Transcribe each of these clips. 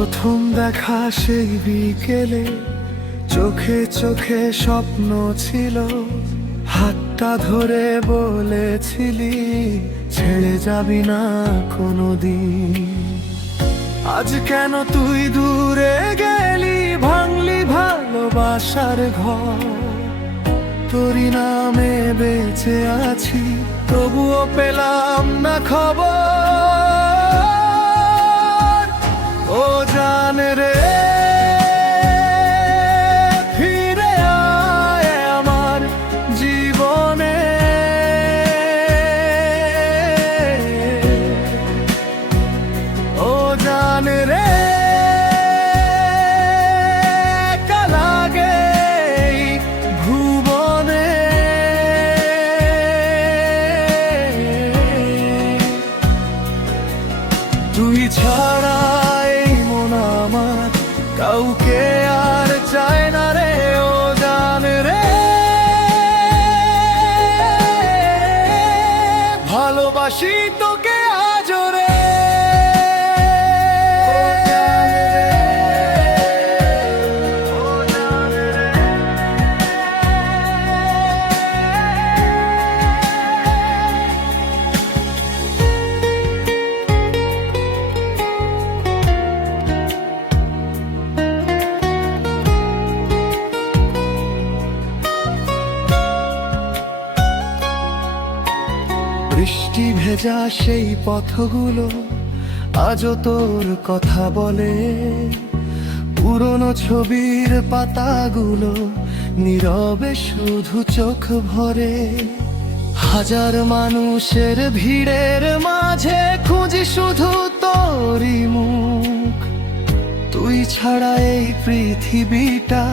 প্রথম দেখা সেই বিকেলে, চোখে চোখে স্বপ্ন ছিল, হাতটা ধরে বলেছিলি ছেড়ে যাবি না কোনোদিন। আজ কেন তুই দূরে গেলি, ভাঙলি ভালোবাসার ঘর। তোরই নামে বেঁচে আছি, তবুও পেলাম না খবর। ও জান রে, ফিরে আয় আমার জীবনে। ও জান রে, তুই ছাড়া এই মন আমার কাউকে আর চায় না রে। ও জান রে, ভালোবাসি তোকে আজ রে। বৃষ্টি ভেজা সেই পথগুলো আজও তোর কথা বলে, পুরনো ছবির পাতাগুলো নীরবে শুধু চোখ ভরে। হাজার মানুষের ভিড়ের মাঝে খুঁজি শুধু তোরই মুখ। তুই ছাড়া এই পৃথিবীটা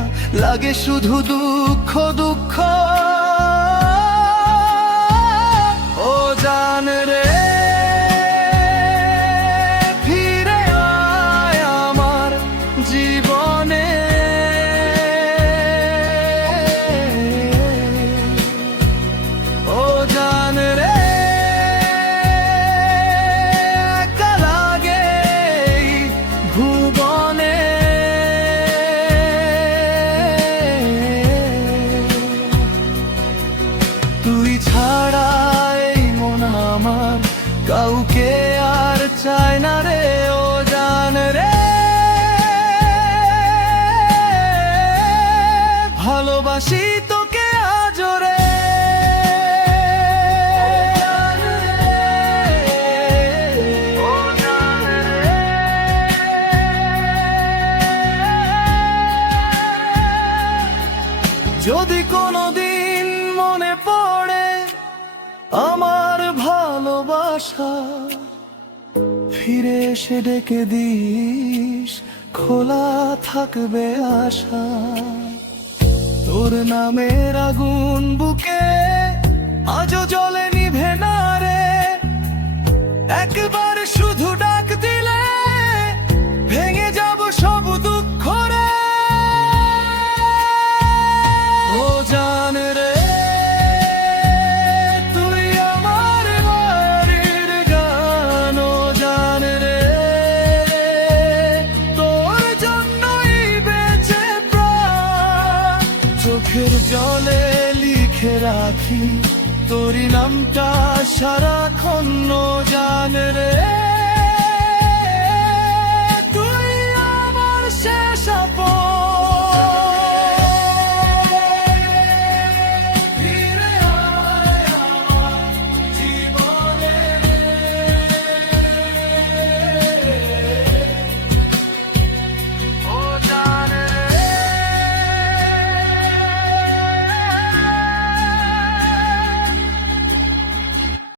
লাগে শুধু দুঃখ দুঃখ। জান রে, ফিরে আয় আমার জীবনে। ও জান রে, একা লাগে এই ভুবনে। তুই ছাড়া আমার কাউকে আর চায় না রে। ও জান রে, ভালোবাসি তোকে আজ রে। যদি কোনোদিন মনে পড়ে আমার ভালোবাসা, ফিরে এসে ডেকে দিস, খোলা থাকবে আশা। তোর নামের আগুন বুকে আজও জ্বলে নিভে না রে। একবার শুধু ডাক দিলে ভেঙে যাব সব দুঃখ রে। ও জান রে, চোখের জলে লিখে রাখি তোরই নামটা সারাক্ষণ। জান রে,